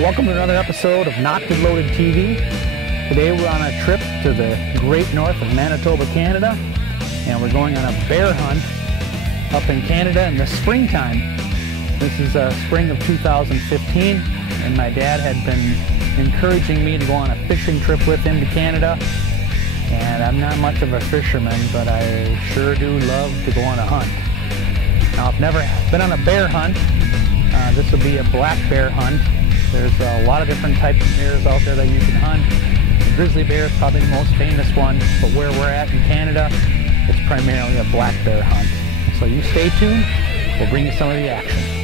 Welcome to another episode of Nocked and Loaded TV. Today we're on a trip to the great north of Manitoba, Canada, and we're going on a bear hunt up in Canada in the springtime. This is spring of 2015, and my dad had been encouraging me to go on a fishing trip with him to Canada. And I'm not much of a fisherman, but I sure do love to go on a hunt. Now, I've never been on a bear hunt. This will be a black bear hunt. There's a lot of different types of bears out there that you can hunt. The grizzly bear is probably the most famous one, but where we're at in Canada, it's primarily a black bear hunt. So you stay tuned. We'll bring you some of the action.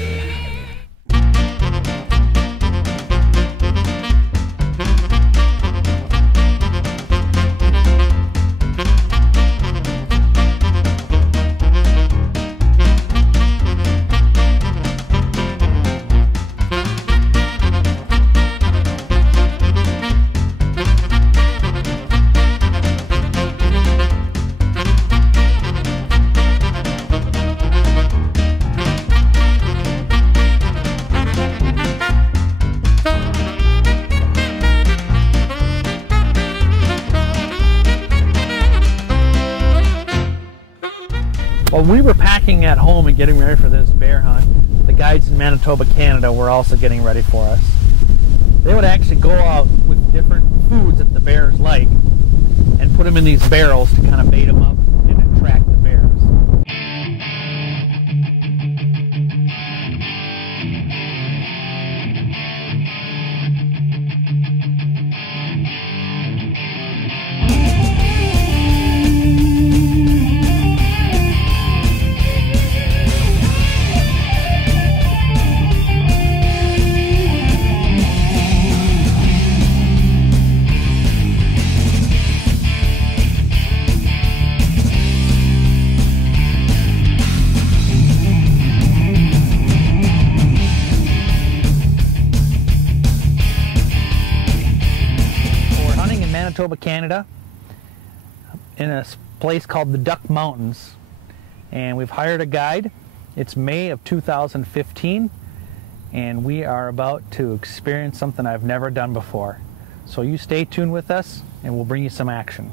While we were packing at home and getting ready for this bear hunt, the guides in Manitoba, Canada were also getting ready for us. They would actually go out with different foods that the bears like and put them in these barrels to kind of bait them up and attract the bears. Manitoba, Canada, in a place called the Duck Mountains, and we've hired a guide. It's May of 2015, and we are about to experience something I've never done before. So you stay tuned with us, and we'll bring you some action.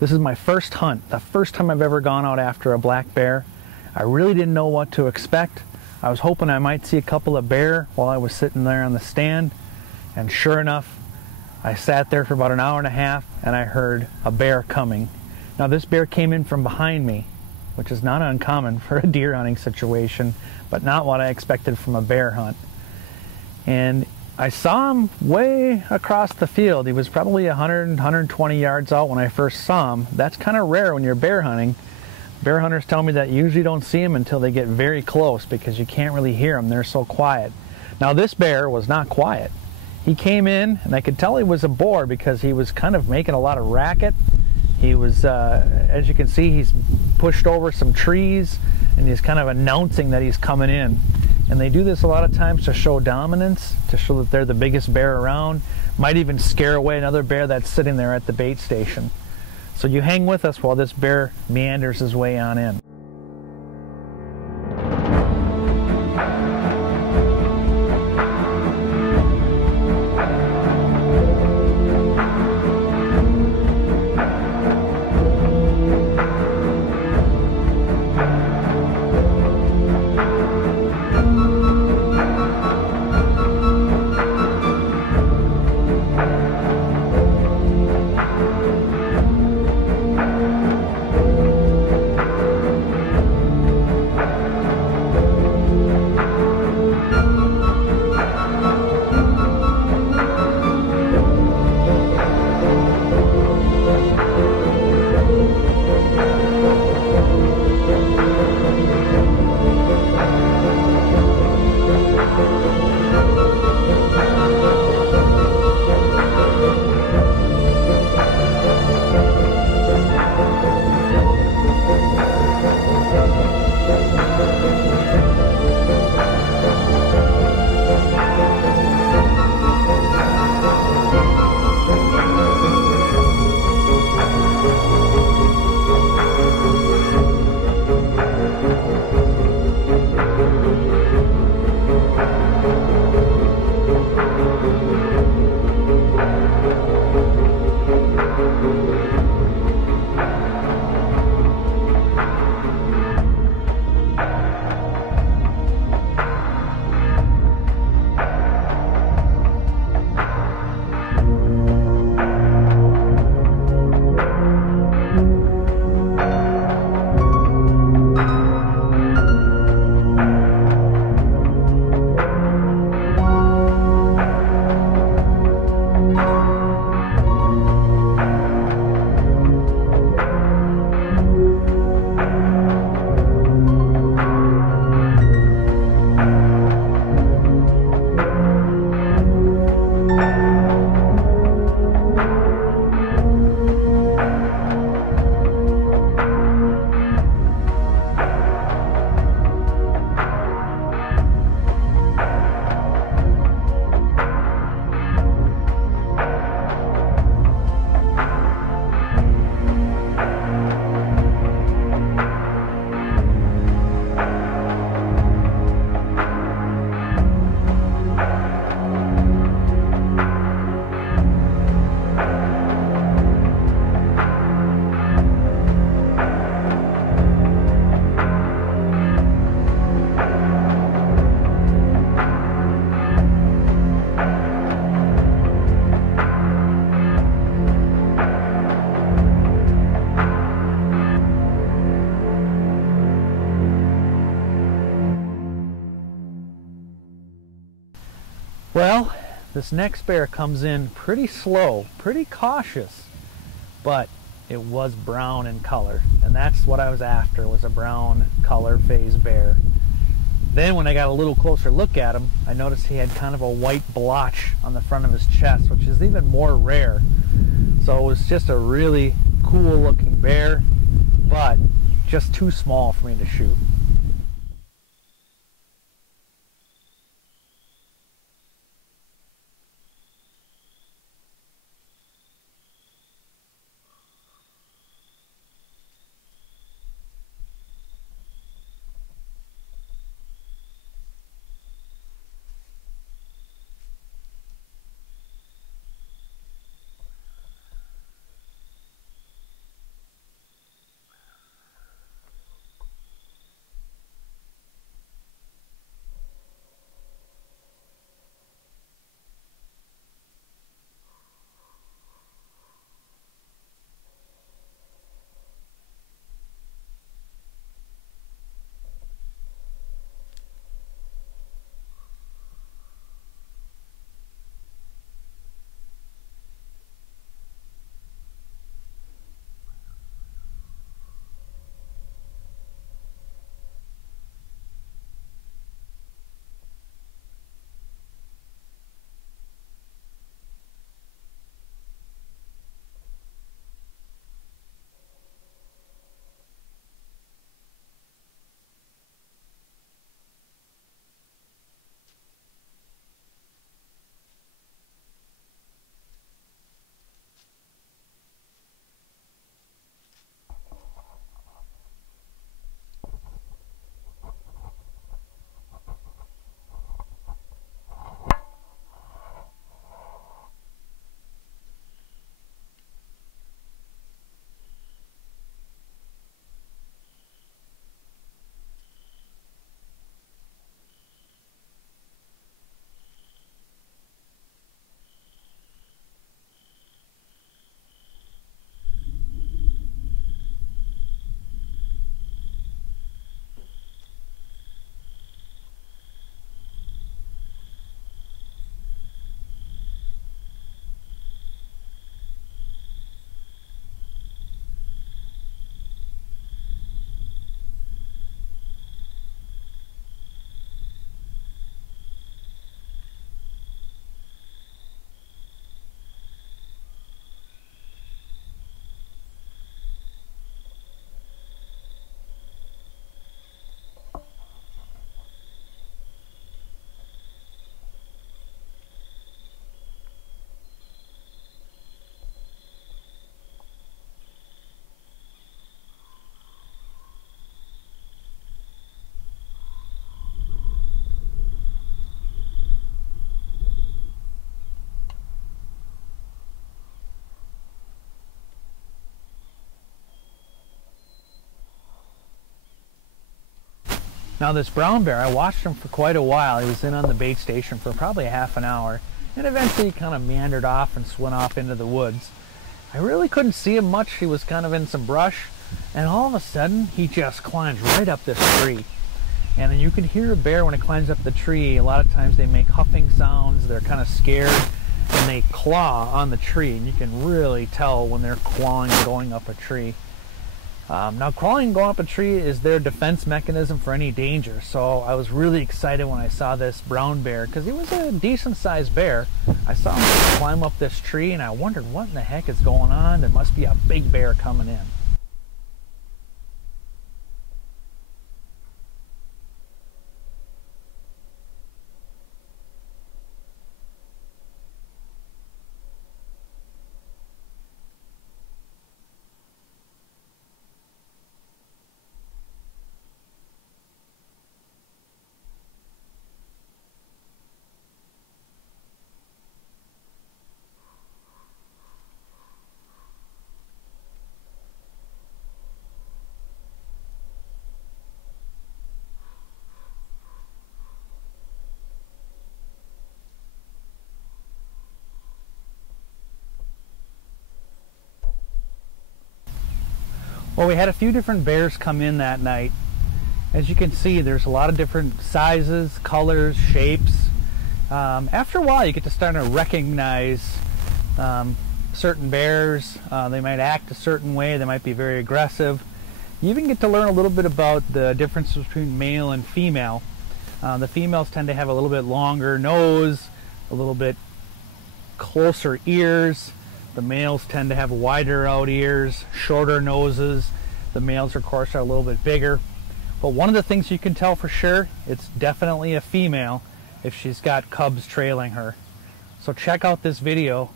This is my first hunt, the first time I've ever gone out after a black bear. I really didn't know what to expect. I was hoping I might see a couple of bear while I was sitting there on the stand, and sure enough, I sat there for about an hour and a half and I heard a bear coming. Now this bear came in from behind me, which is not uncommon for a deer hunting situation, but not what I expected from a bear hunt. And I saw him way across the field. He was probably 100, 120 yards out when I first saw him. That's kind of rare when you're bear hunting. Bear hunters tell me that you usually don't see them until they get very close because you can't really hear them. They're so quiet. Now this bear was not quiet. He came in, and I could tell he was a boar because he was kind of making a lot of racket. He was, as you can see, he's pushed over some trees, and he's kind of announcing that he's coming in. And they do this a lot of times to show dominance, to show that they're the biggest bear around. Might even scare away another bear that's sitting there at the bait station. So you hang with us while this bear meanders his way on in. Well, this next bear comes in pretty slow, pretty cautious, but it was brown in color, and that's what I was after, was a brown color phase bear. Then when I got a little closer look at him, I noticed he had kind of a white blotch on the front of his chest, which is even more rare. So it was just a really cool looking bear, but just too small for me to shoot. Now this brown bear, I watched him for quite a while. He was in on the bait station for probably half an hour, and eventually he kind of meandered off and went off into the woods. I really couldn't see him much. He was kind of in some brush, and all of a sudden he just climbs right up this tree. And then you can hear a bear when it climbs up the tree. A lot of times they make huffing sounds, they're kind of scared, and they claw on the tree, and you can really tell when they're clawing and going up a tree. Now crawling and going up a tree is their defense mechanism for any danger, so I was really excited when I saw this brown bear, because he was a decent sized bear. I saw him climb up this tree and I wondered what in the heck is going on. There must be a big bear coming in. Well, we had a few different bears come in that night. As you can see, there's a lot of different sizes, colors, shapes. After a while you get to start to recognize certain bears. They might act a certain way, they might be very aggressive. You even get to learn a little bit about the differences between male and female. The females tend to have a little bit longer nose, a little bit closer ears. The males tend to have wider out ears, shorter noses. The males, of course, are a little bit bigger. But one of the things you can tell for sure, it's definitely a female if she's got cubs trailing her. So check out this video.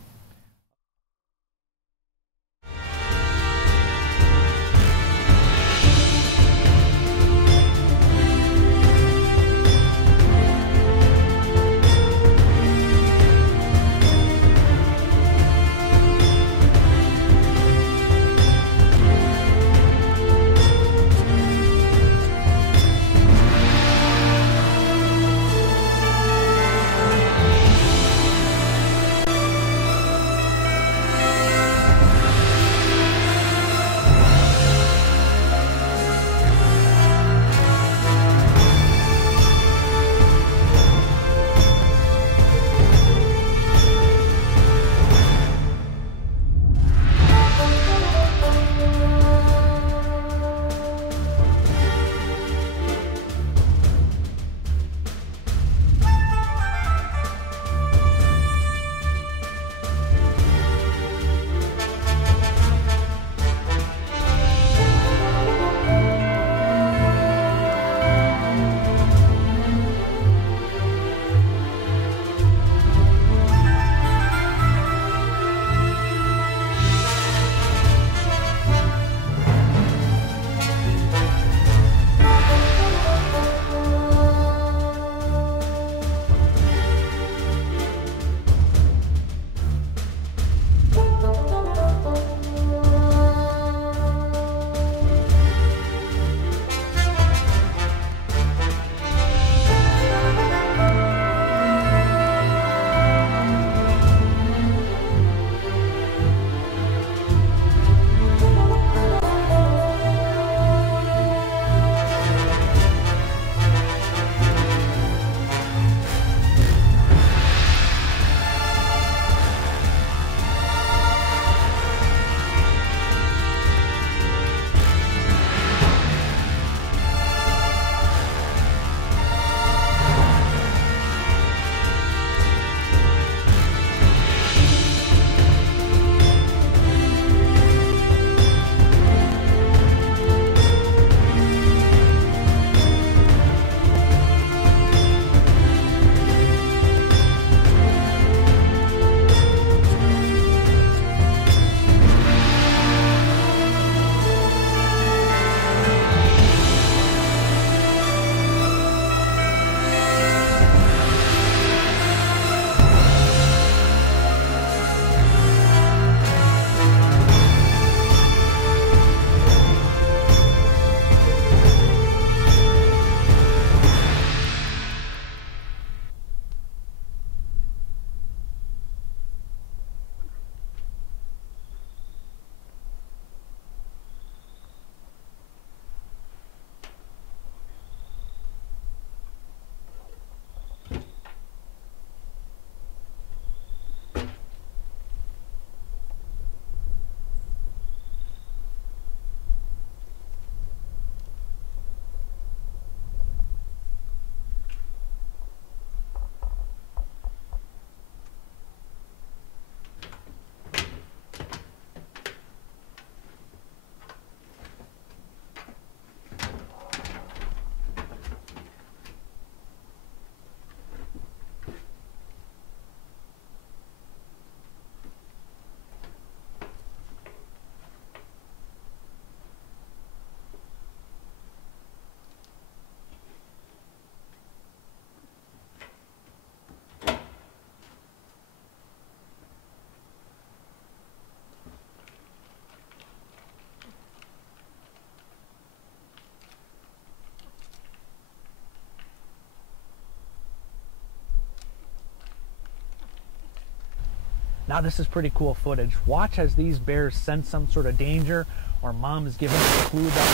Now this is pretty cool footage. Watch as these bears sense some sort of danger or mom is giving them a clue about,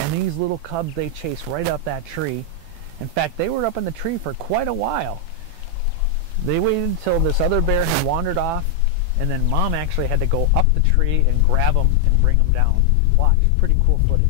and these little cubs, they chase right up that tree. In fact, they were up in the tree for quite a while. They waited until this other bear had wandered off, and then Mom actually had to go up the tree and grab them and bring them down. Watch, pretty cool footage.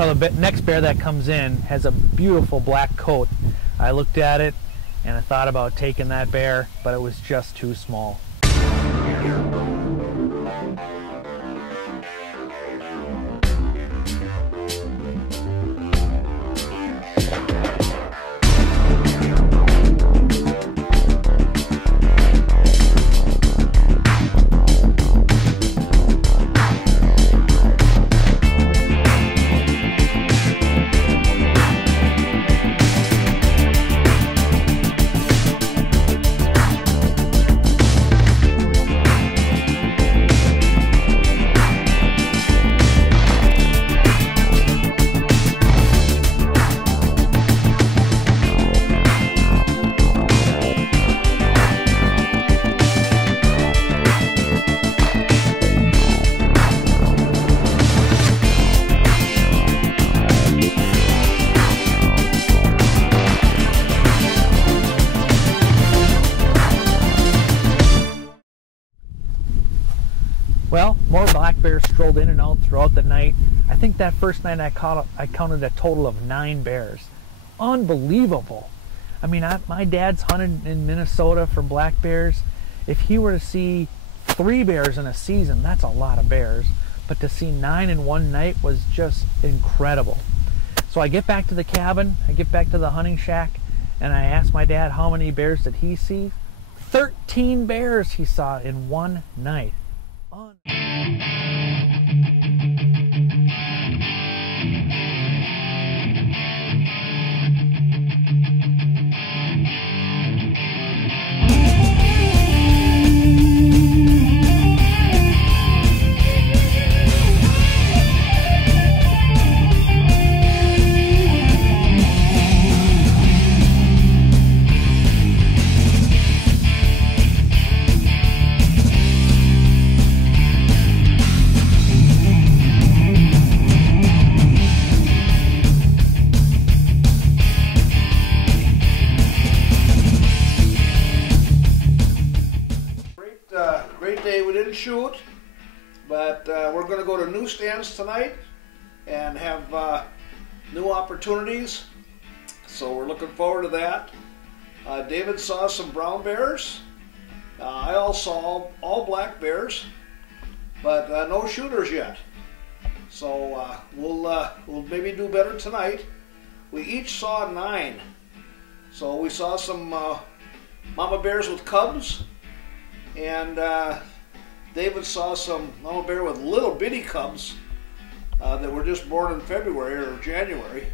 Well, the next bear that comes in has a beautiful black coat. I looked at it and I thought about taking that bear, but it was just too small. Well, more black bears strolled in and out throughout the night. I think that first night I counted a total of 9 bears. Unbelievable. I mean, my dad's hunted in Minnesota for black bears. If he were to see 3 bears in a season, that's a lot of bears. But to see 9 in one night was just incredible. So I get back to the cabin, I get back to the hunting shack, and I ask my dad how many bears did he see. 13 bears he saw in one night. Great day. We didn't shoot, but we're going to go to new stands tonight and have new opportunities. So we're looking forward to that. David saw some brown bears. I all saw all black bears, but no shooters yet. So we'll maybe do better tonight. We each saw 9. So we saw some mama bears with cubs. And David saw some mama bear with little bitty cubs that were just born in February or January.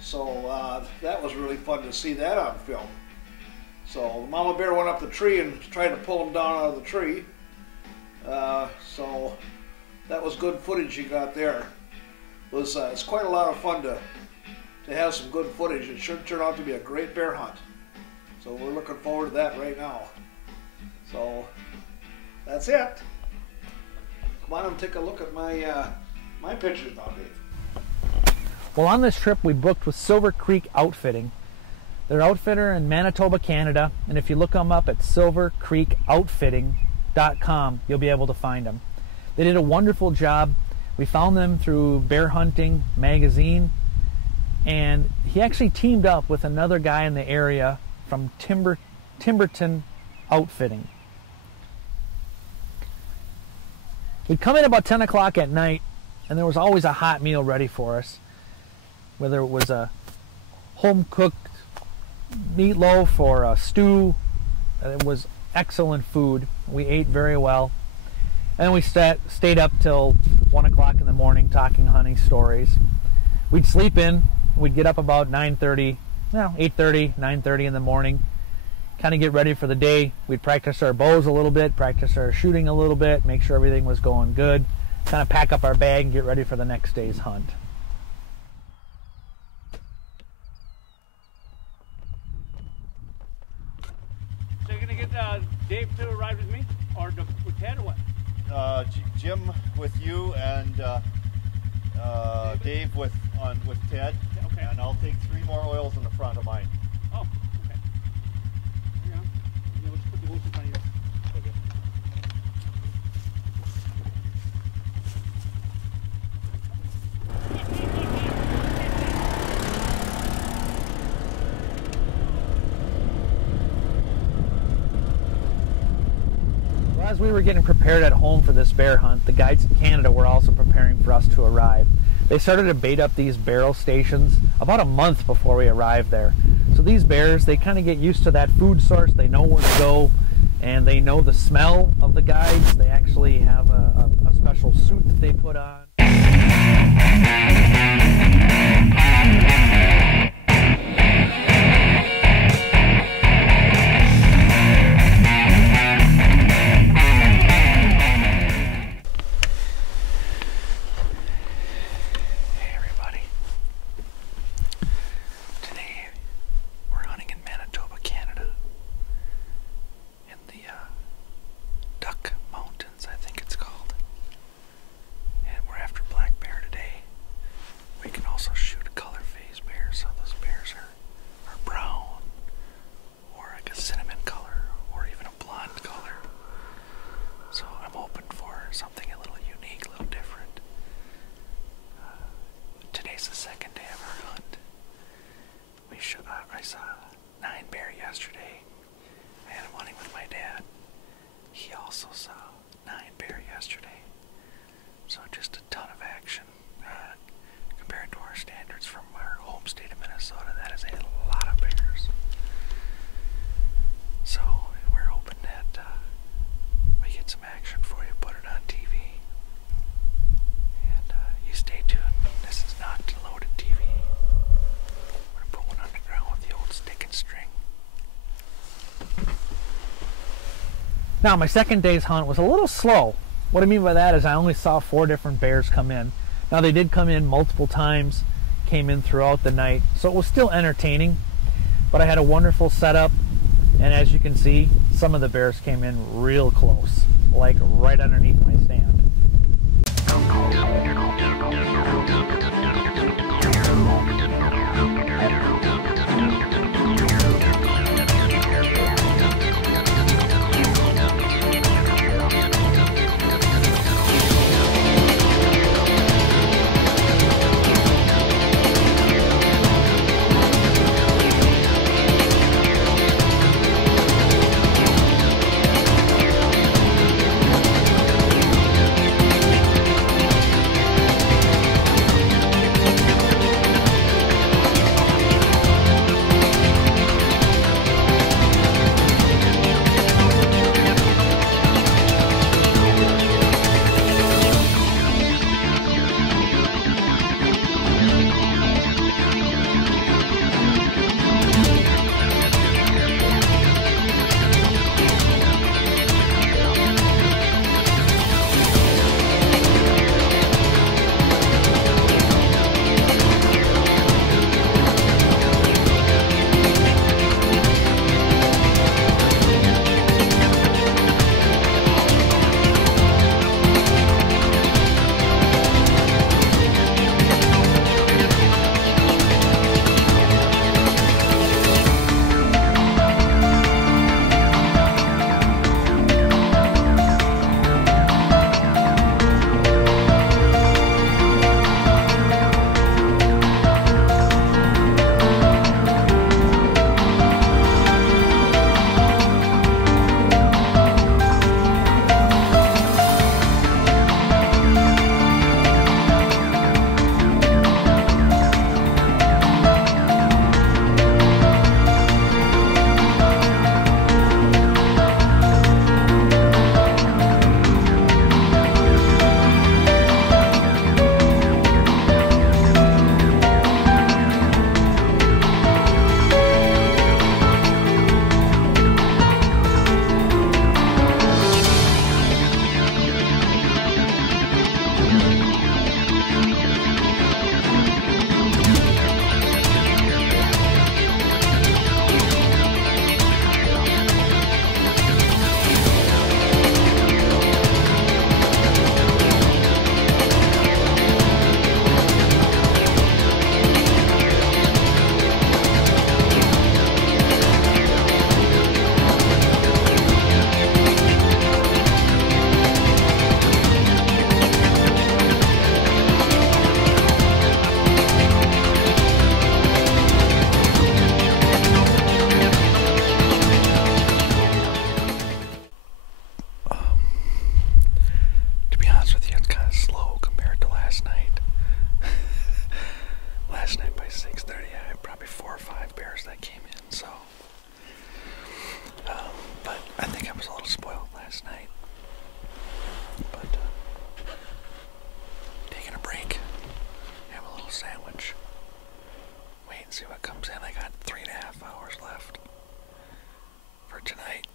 So that was really fun to see that on film. So the mama bear went up the tree and tried to pull him down out of the tree. So that was good footage you got there. It's quite a lot of fun to have some good footage. It should turn out to be a great bear hunt. So we're looking forward to that right now. So that's it. Come on and take a look at my pictures now, Dave. Well, on this trip we booked with Silver Creek Outfitting. They're an outfitter in Manitoba, Canada, and if you look them up at silvercreekoutfitting.com, you'll be able to find them. They did a wonderful job. We found them through Bear Hunting magazine, and he actually teamed up with another guy in the area from Timberton Outfitting. We'd come in about 10 o'clock at night, and there was always a hot meal ready for us, whether it was a home-cooked meatloaf or a stew. It was excellent food. We ate very well. And we stayed up till 1 o'clock in the morning talking hunting stories. We'd sleep in. We'd get up about 8:30, 9:30 in the morning, kind of get ready for the day. We'd practice our bows a little bit, practice our shooting a little bit, make sure everything was going good, kind of pack up our bag and get ready for the next day's hunt. So you're going to get Dave to ride with me? Or with Ted or what? Jim with you and Dave with Ted. Okay. And I'll take 3 more oils in the front of mine. Oh, okay. Yeah. We'll just put the wheels in front of you. Okay. Well, as we were getting prepared at home for this bear hunt, the guides in Canada were also preparing for us to arrive. They started to bait up these barrel stations about a month before we arrived there. So these bears, they kind of get used to that food source, they know where to go, and they know the smell of the guides. They actually have a special suit that they put on. Now, my second day's hunt was a little slow. What I mean by that is I only saw 4 different bears come in. Now, they did come in multiple times, came in throughout the night, so it was still entertaining, but I had a wonderful setup, and as you can see, some of the bears came in real close, like right underneath my stand. See what comes in. I got 3.5 hours left for tonight.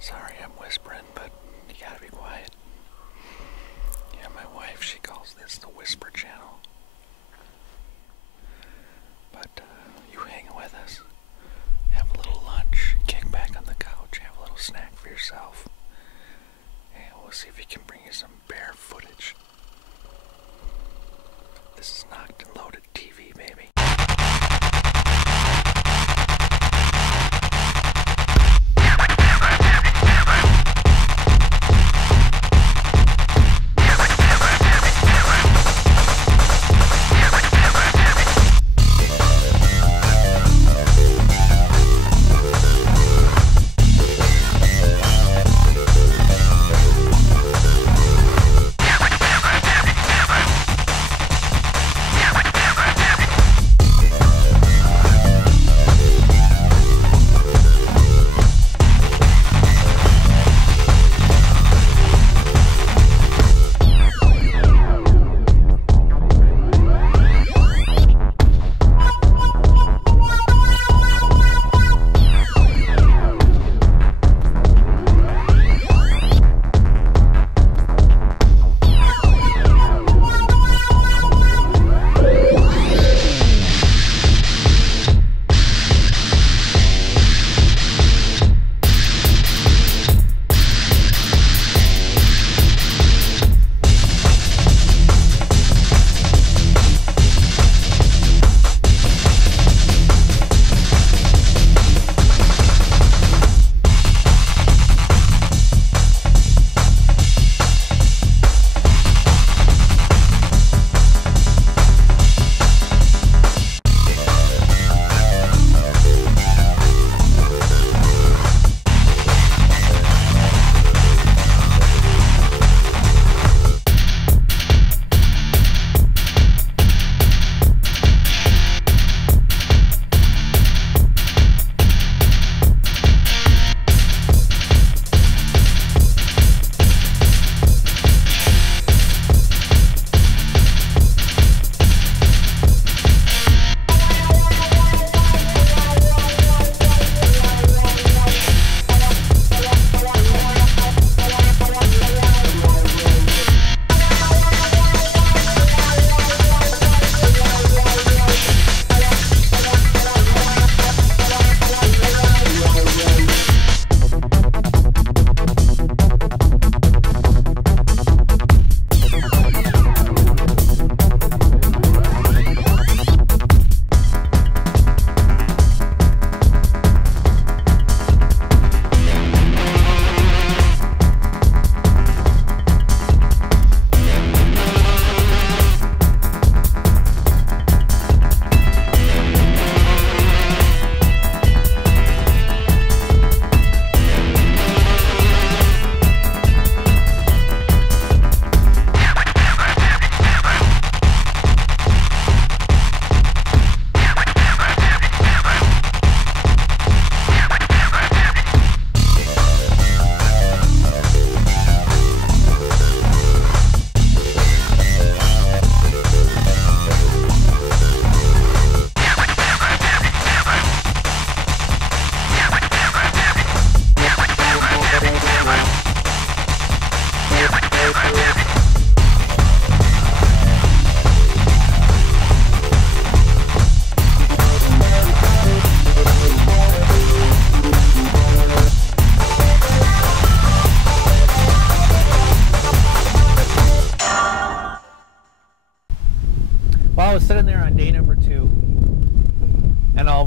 Sorry I'm whispering, but you gotta be quiet. Yeah, my wife, she calls this the Whisper Channel. But you hang with us. Have a little lunch, kick back on the couch, have a little snack for yourself. And we'll see if we can bring you some bear footage. This is Nocked and Loaded TV, baby.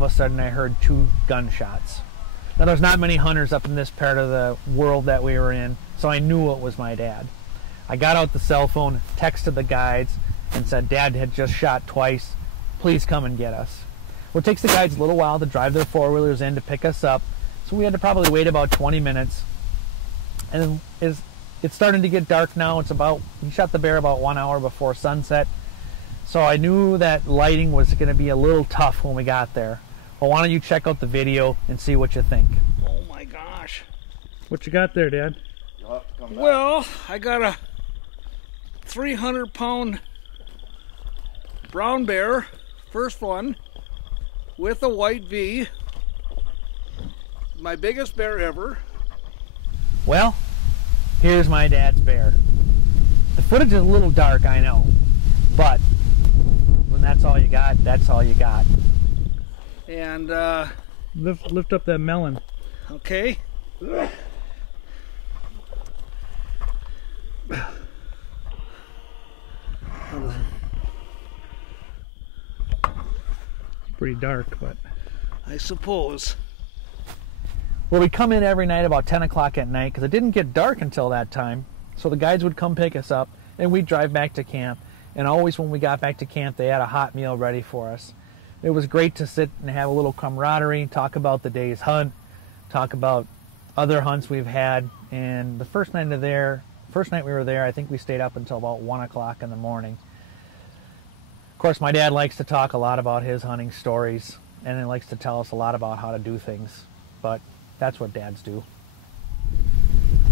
of a sudden I heard 2 gunshots. Now there's not many hunters up in this part of the world that we were in, so I knew it was my dad. I got out the cell phone, texted the guides, and said Dad had just shot twice. Please come and get us. Well, it takes the guides a little while to drive their 4-wheelers in to pick us up, so we had to probably wait about 20 minutes. And it's starting to get dark now. We shot the bear about 1 hour before sunset, so I knew that lighting was going to be a little tough when we got there. Well, why don't you check out the video and see what you think? Oh my gosh. What you got there, Dad? You'll have to come back. Well, I got a 300-pound brown bear, first one, with a white V. My biggest bear ever. Well, here's my dad's bear. The footage is a little dark, I know, but when that's all you got, that's all you got. And, Lift up that melon. okay. Pretty dark, but... I suppose. Well, we come in every night about 10 o'clock at night because it didn't get dark until that time. So the guides would come pick us up and we'd drive back to camp. And always when we got back to camp, they had a hot meal ready for us. It was great to sit and have a little camaraderie, talk about the day's hunt, talk about other hunts we've had. And the first night we were there, I think we stayed up until about 1 o'clock in the morning. Of course, my dad likes to talk a lot about his hunting stories, and he likes to tell us a lot about how to do things. But that's what dads do.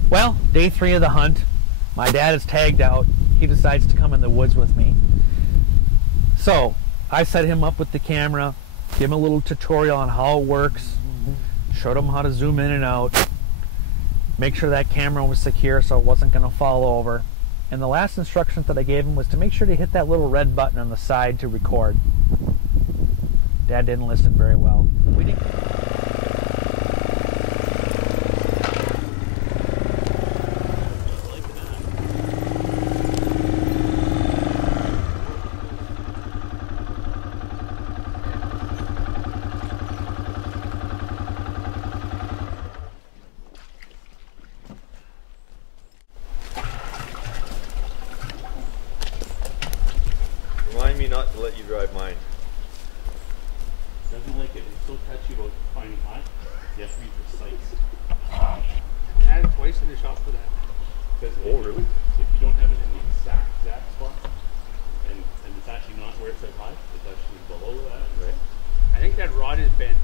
Well, day 3 of the hunt, my dad is tagged out. He decides to come in the woods with me. So I set him up with the camera, give him a little tutorial on how it works, showed him how to zoom in and out, make sure that camera was secure so it wasn't going to fall over. And the last instructions that I gave him was to make sure to hit that little red button on the side to record. Dad didn't listen very well. Remind me not to let you drive mine. Doesn't like it. It's so touchy about finding hot. You have to be precise. I had it twice in the shop for that. Because Really? if you don't have it in the exact spot, and it's actually not where it says hot, it's actually below that. Right. I think that rod is bent.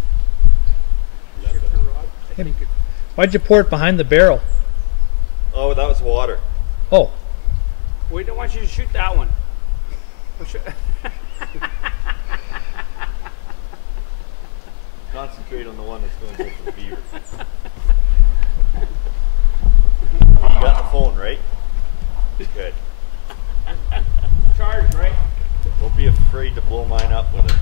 Shifter rod. I think it. Why'd you pour it behind the barrel? Oh, that was water. Oh, We don't want you to shoot that one. Concentrate on the one that's going to go for the beaver. You got the phone, right? Good. Charge, right? Don't be afraid to blow mine up with it.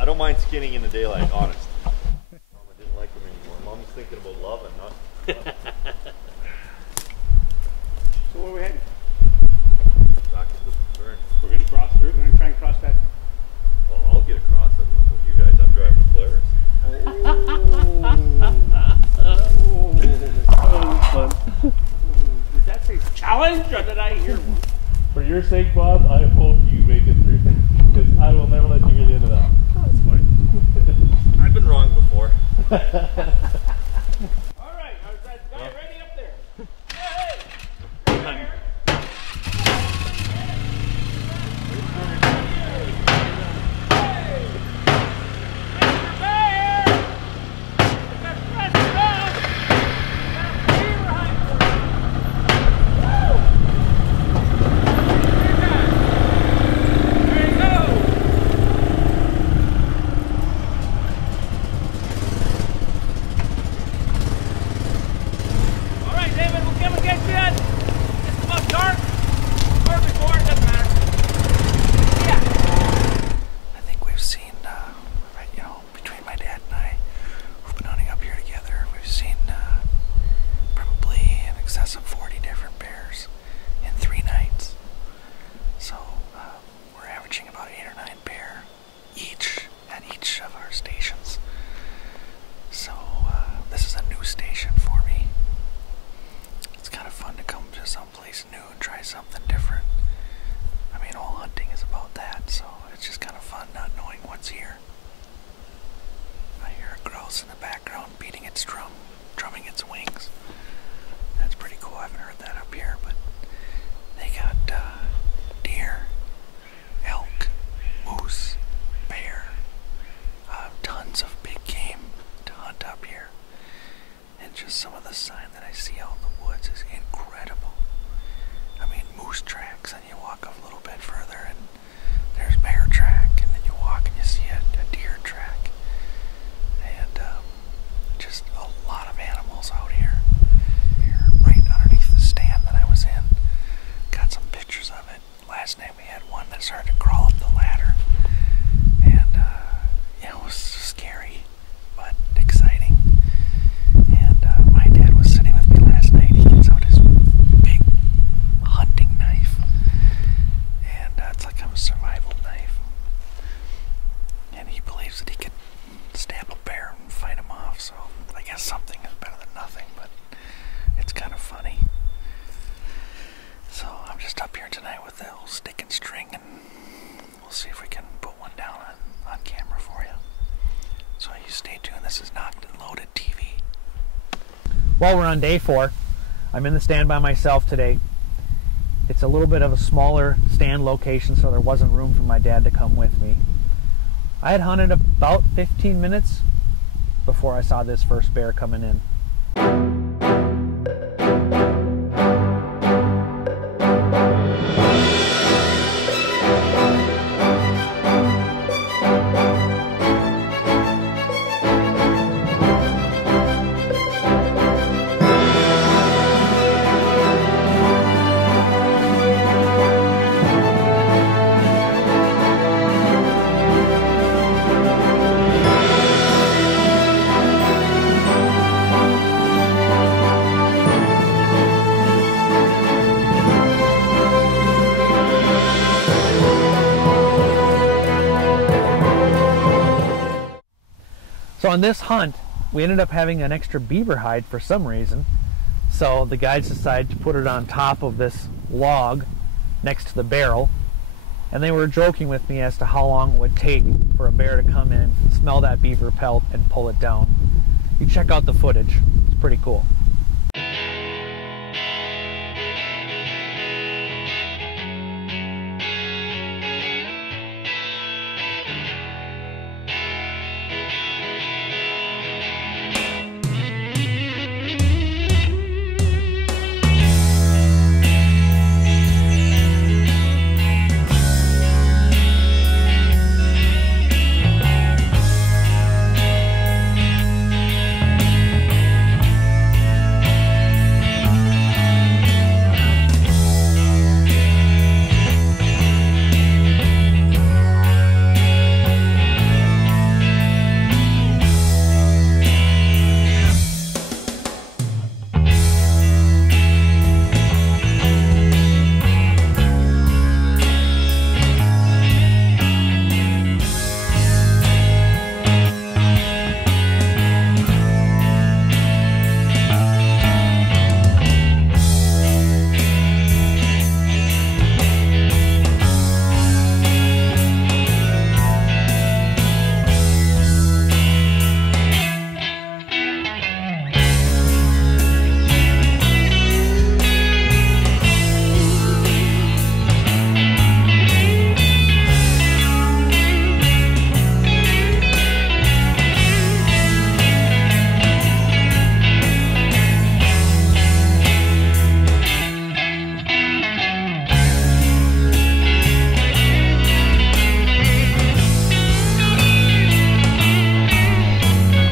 I don't mind skinning in the daylight, honest. Mama didn't like them anymore. Mom's thinking about love and not So where are we heading? back to the burn. We're going to cross through. We're going to try and cross that. Well, I'll get across. I don't know about you guys. I'm driving Did that say challenge or did I hear one? For your sake, Bob, I hope you make it through. Because I will never let you hear the end of that. That's fine. I've been wrong before. All right, is that guy ready up there? Hey! Well, we're on day 4. I'm in the stand by myself today. It's a little bit of a smaller stand location, so there wasn't room for my dad to come with me. I had hunted about 15 minutes before I saw this first bear coming in. So on this hunt, we ended up having an extra beaver hide for some reason. So the guides decided to put it on top of this log next to the barrel. And they were joking with me as to how long it would take for a bear to come in, smell that beaver pelt, and pull it down. You check out the footage. It's pretty cool.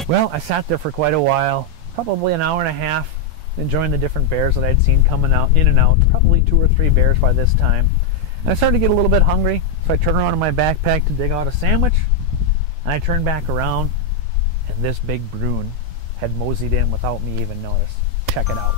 Well, I sat there for quite a while, probably an hour and a half, enjoying the different bears that I'd seen coming out, in and out, probably 2 or 3 bears by this time. And I started to get a little bit hungry, so I turned around in my backpack to dig out a sandwich, and I turned back around, and this big Bruin had moseyed in without me even notice. Check it out.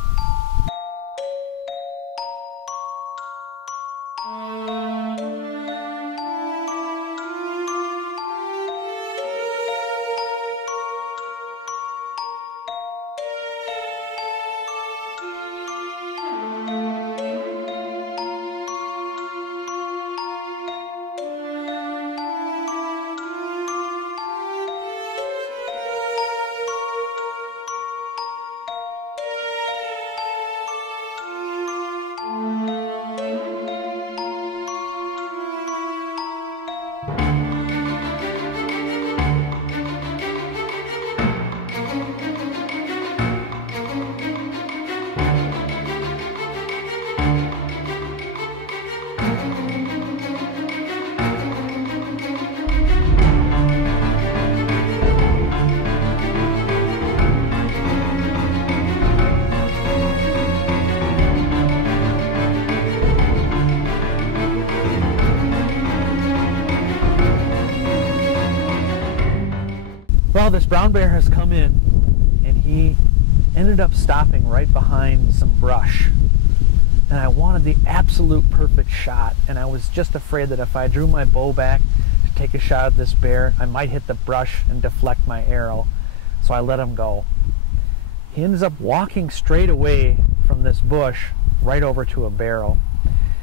Well, this brown bear has come in, and he ended up stopping right behind some brush. And I wanted the absolute perfect shot, and I was just afraid that if I drew my bow back to take a shot at this bear, I might hit the brush and deflect my arrow. So I let him go. He ends up walking straight away from this bush right over to a barrel.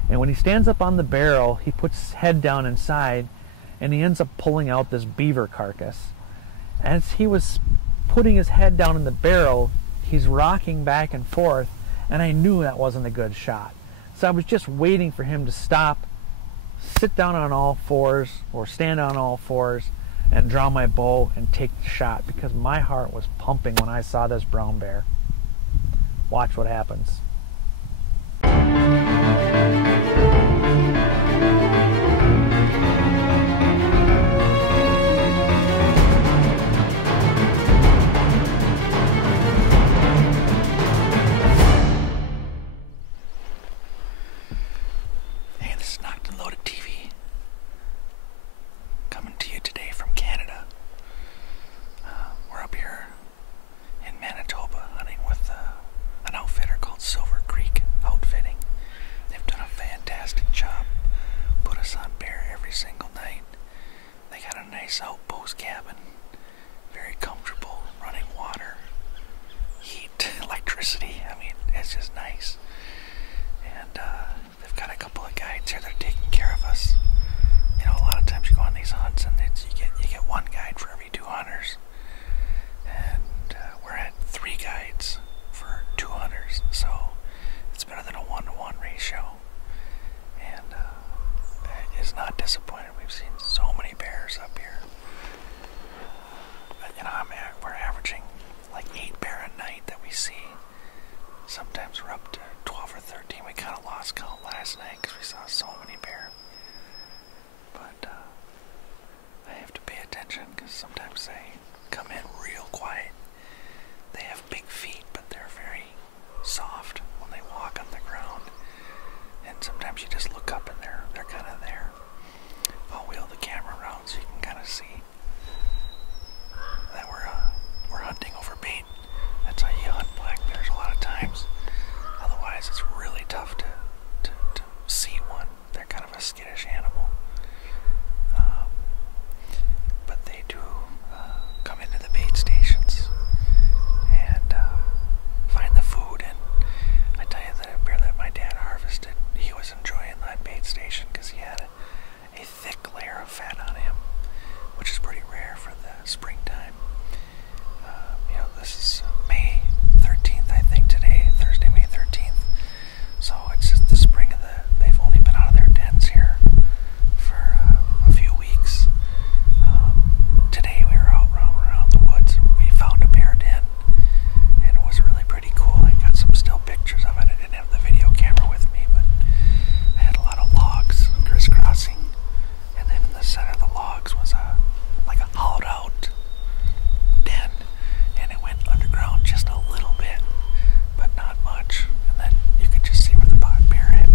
And when he stands up on the barrel, he puts his head down inside, and he ends up pulling out this beaver carcass. As he was putting his head down in the barrel, he's rocking back and forth, and I knew that wasn't a good shot. So I was just waiting for him to stop, sit down on all fours, or stand on all fours, and draw my bow and take the shot, because my heart was pumping when I saw this brown bear. Watch what happens. Hey, this is Nocked and Loaded TV. Coming to you today from Canada. We're up here in Manitoba hunting with an outfitter called Silver Creek Outfitting. They've done a fantastic job. Put us on bear every single night. They got a nice outpost cabin. Very comfortable, running water, heat, electricity. I mean, it's just nice. And they've got a couple of guides here that are taking care of us. You know, a lot of times you go on these hunts and you get one guide for every 2 hunters. And we're at 3 guides for 2 hunters, so it's better than a 1-to-1 ratio. And it's not disappointed. We've seen so many bears up here. You know, we're averaging like 8 bear a night that we see. Sometimes we're up to 12 or 13. We kind of lost count last night because we saw so many bear. But I have to pay attention because sometimes they come in real quiet. They have big feet, but they're very soft when they walk on the ground. And sometimes you just look up and they're kind of there. I'll wheel the camera around so you can kind of see that we're hunting over bait. That's how you hunt black bears a lot of times. Otherwise, it's really tough to see one. They're kind of a skittish animal. But they do come into the bait stations and find the food. And I tell you, the bear that my dad harvested, he was enjoying that bait station because he had a thick layer of fat on him, which is pretty rare for the springtime. You know, this is May 13th, I think, today, Thursday, May 13th. So it's just the spring of they've only been out of their dens here for a few weeks. Today we were out around the woods and we found a bear den, and it was really pretty cool. I got some still pictures of it. I didn't have the video camera with me, but I had a lot of logs crisscrossing, and then in the center of the logs was like a hollowed out den, and it went underground just a little bit, but not much. And then you could just see where the bear had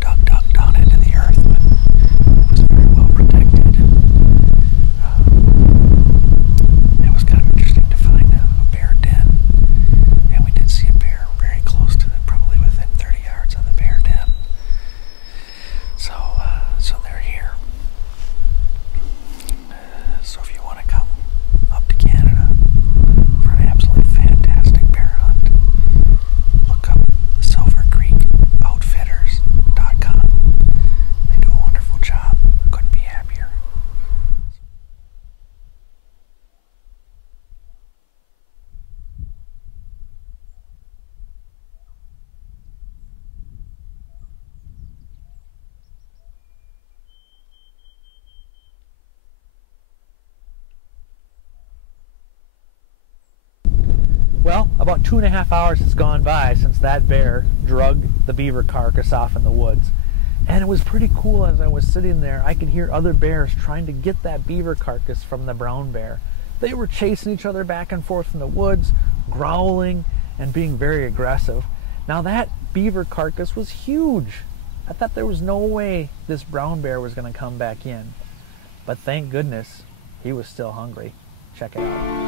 dug down into the earth, but it was very well protected. It was kind of interesting to find a bear den, and we did see a bear very close to it, probably within 30 yards of the bear den. So they're here. So if you want to come up to Canada for an absolutely fantastic bear hunt, look up silvercreekoutfitters.com. They do a wonderful job. Couldn't be happier. Well, about 2.5 hours has gone by since that bear drug the beaver carcass off in the woods. And it was pretty cool. As I was sitting there, I could hear other bears trying to get that beaver carcass from the brown bear. They were chasing each other back and forth in the woods, growling and being very aggressive. Now that beaver carcass was huge. I thought there was no way this brown bear was going to come back in. But thank goodness he was still hungry. Check it out.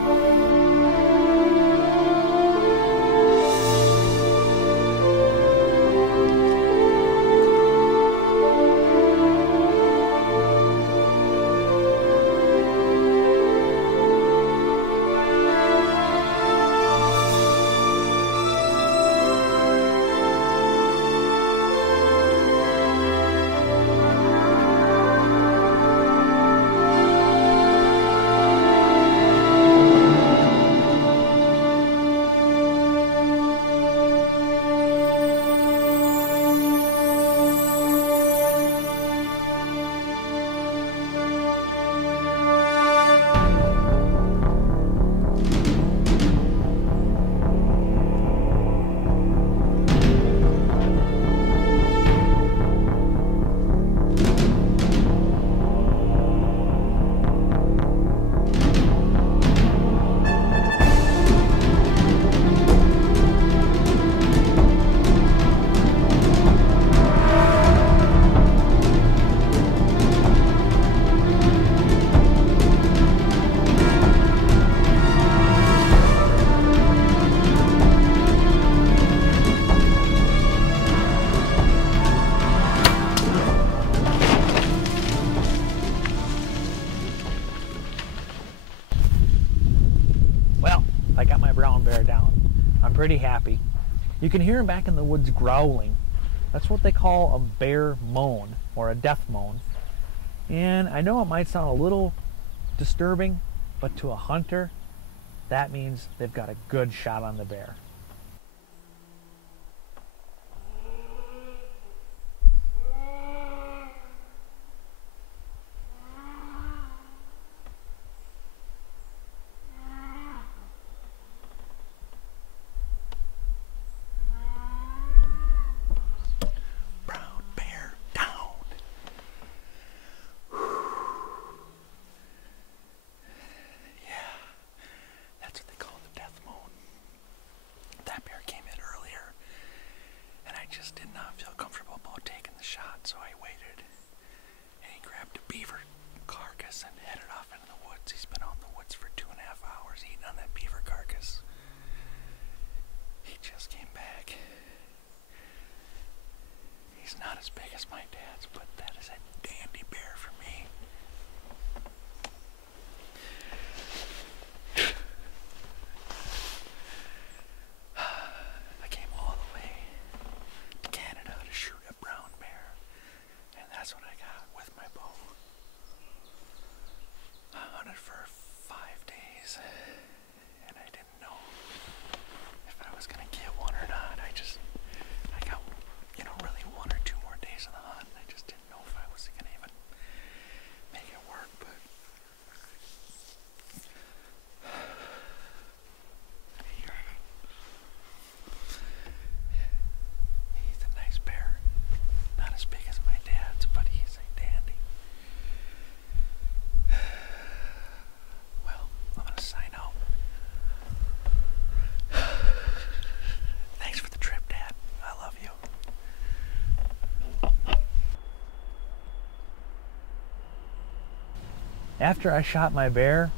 I got my brown bear down. I'm pretty happy. You can hear him back in the woods growling. That's what they call a bear moan, or a death moan. And I know it might sound a little disturbing, but to a hunter, that means they've got a good shot on the bear. Not as big as my dad's, but that is a dandy bear for me. I came all the way to Canada to shoot a brown bear, and that's what I got with my bow. I hunted for 5 days, and I didn't know if I was gonna get one or not. I got, you know, really 1 or 2 more days of the hunt. I just didn't know if I was gonna even make it work, but he's a nice bear. Not as big as my dad's, but he's a dandy. Well, I'm gonna sign out. Thanks for the trip, Dad. I love you. After I shot my bear,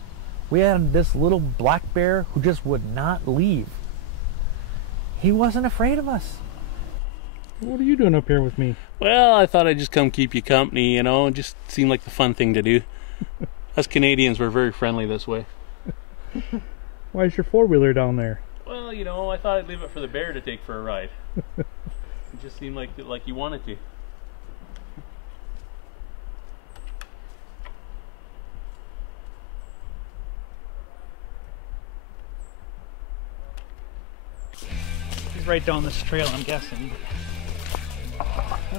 we had this little black bear who just would not leave. He wasn't afraid of us. What are you doing up here with me? Well, I thought I'd just come keep you company, you know, it just seemed like the fun thing to do. Us Canadians were very friendly this way. Why is your four-wheeler down there? Well, you know, I thought I'd leave it for the bear to take for a ride. It just seemed like you wanted to. He's right down this trail, I'm guessing. I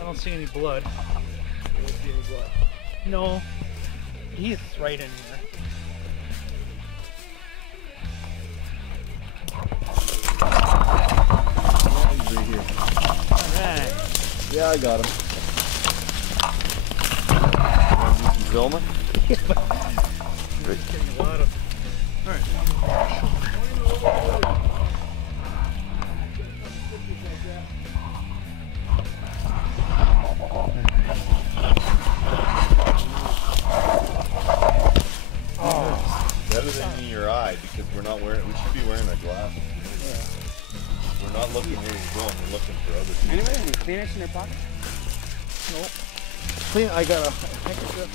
don't see any blood. You don't see any blood. No, he's right in here. He's right here. Alright. Yeah, I got him. Want to do some filming? Getting a lot of... Alright. Better than in your eye, because we should be wearing our glasses. Yeah. We're not looking where we're going, we're looking for other people. Anybody have any Kleenex in their pocket? Nope. Clean. I got a handkerchief.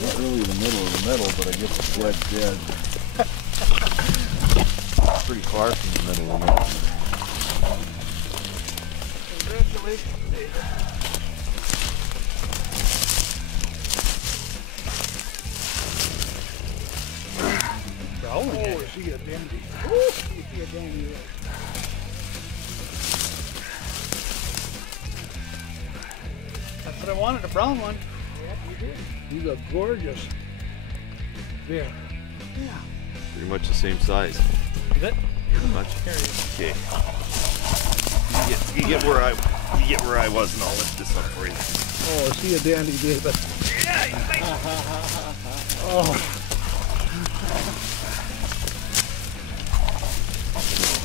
Not really the middle of the middle, but I guess the blood's dead. Pretty far from the middle of the middle. Congratulations, David. Oh, is he a dandy? Is he a dandy? That's what I wanted, a brown one. Yep, you did. He's a gorgeous bear. Yeah. Pretty much the same size. Is it? Pretty much. Okay. You get where I was, and I'll lift this up for you. Oh, is he a dandy, David? Yeah, he's nice. Oh.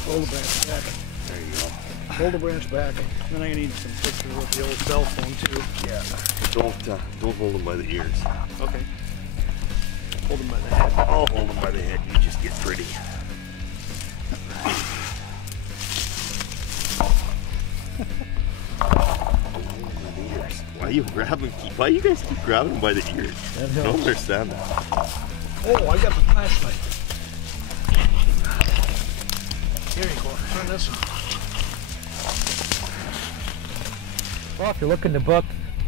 Hold the branch back. There you go. Hold the branch back. Then I need some pictures with the old cell phone too. Yeah. Don't hold them by the ears. Okay. Hold him by the head. I'll hold them by the head. You just get pretty. see him grab him. Why you guys keep grabbing him by the ears? I don't understand that. Oh, I got the flashlight. Here you go. Turn this on. Well, if you're looking to book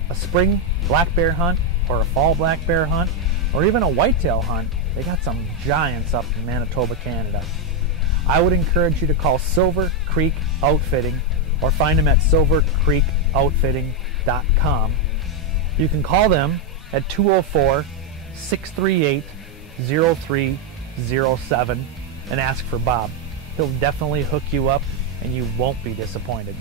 a spring black bear hunt or a fall black bear hunt or even a whitetail hunt, they got some giants up in Manitoba, Canada. I would encourage you to call Silver Creek Outfitting or find them at silvercreekoutfitting.com. You can call them at 204-638-0307 and ask for Bob. He'll definitely hook you up and you won't be disappointed.